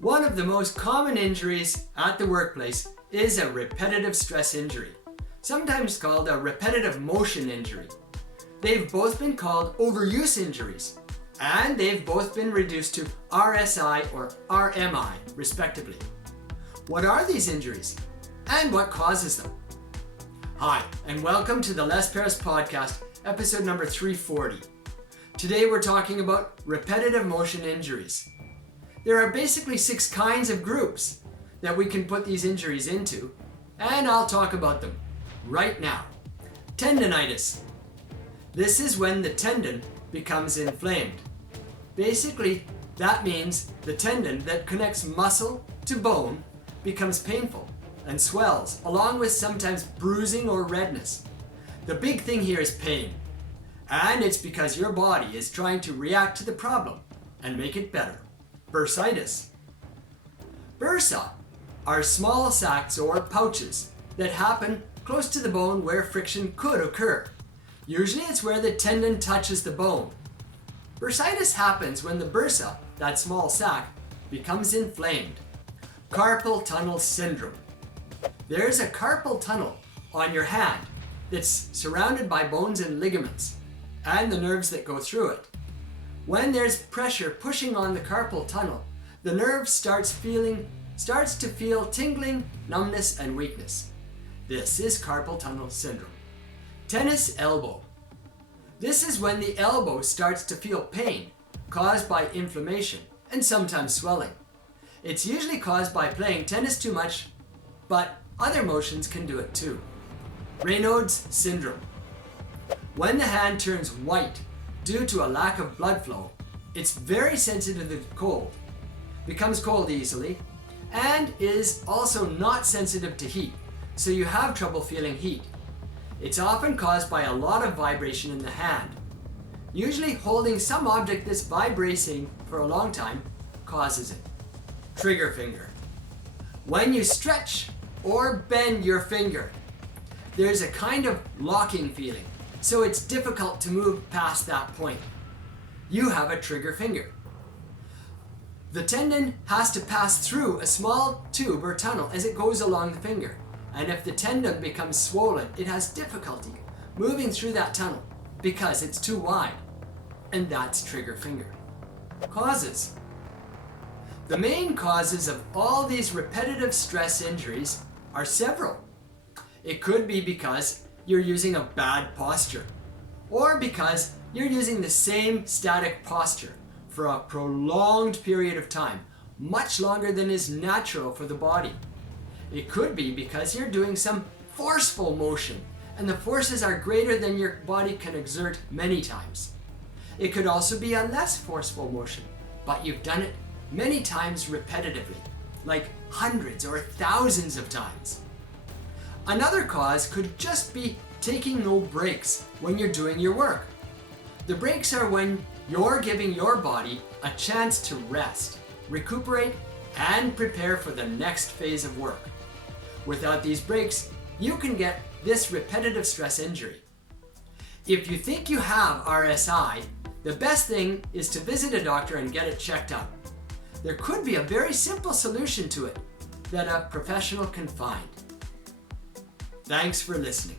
One of the most common injuries at the workplace is a repetitive stress injury, sometimes called a repetitive motion injury. They've both been called overuse injuries, and they've both been reduced to RSI or RMI, respectively. What are these injuries, and what causes them? Hi, and welcome to the Les Perras Podcast, episode number 340. Today we're talking about repetitive motion injuries. There are basically 6 kinds of groups that we can put these injuries into, and I'll talk about them right now. Tendonitis. This is when the tendon becomes inflamed. Basically, that means the tendon that connects muscle to bone becomes painful and swells, along with sometimes bruising or redness. The big thing here is pain, and it's because your body is trying to react to the problem and make it better. Bursitis. Bursa are small sacs or pouches that happen close to the bone where friction could occur. Usually it's where the tendon touches the bone. Bursitis happens when the bursa, that small sac, becomes inflamed. Carpal tunnel syndrome. There's a carpal tunnel on your hand that's surrounded by bones and ligaments and the nerves that go through it. When there's pressure pushing on the carpal tunnel, the nerve starts to feel tingling, numbness, and weakness. This is carpal tunnel syndrome. Tennis elbow. This is when the elbow starts to feel pain caused by inflammation and sometimes swelling. It's usually caused by playing tennis too much, but other motions can do it too. Raynaud's syndrome. When the hand turns white due to a lack of blood flow, it's very sensitive to cold, becomes cold easily, and is also not sensitive to heat, so you have trouble feeling heat. It's often caused by a lot of vibration in the hand. Usually holding some object that's vibrating for a long time causes it. Trigger finger. When you stretch or bend your finger, there's a kind of locking feeling, so it's difficult to move past that point. You have a trigger finger. The tendon has to pass through a small tube or tunnel as it goes along the finger, and if the tendon becomes swollen, it has difficulty moving through that tunnel because it's too wide, and that's trigger finger. Causes. The main causes of all these repetitive stress injuries are several. It could be because you're using a bad posture, or because you're using the same static posture for a prolonged period of time, much longer than is natural for the body. It could be because you're doing some forceful motion, and the forces are greater than your body can exert many times. It could also be a less forceful motion, but you've done it many times repetitively, like hundreds or thousands of times. Another cause could just be taking no breaks when you're doing your work. The breaks are when you're giving your body a chance to rest, recuperate, and prepare for the next phase of work. Without these breaks, you can get this repetitive stress injury. If you think you have RSI, the best thing is to visit a doctor and get it checked out. There could be a very simple solution to it that a professional can find. Thanks for listening.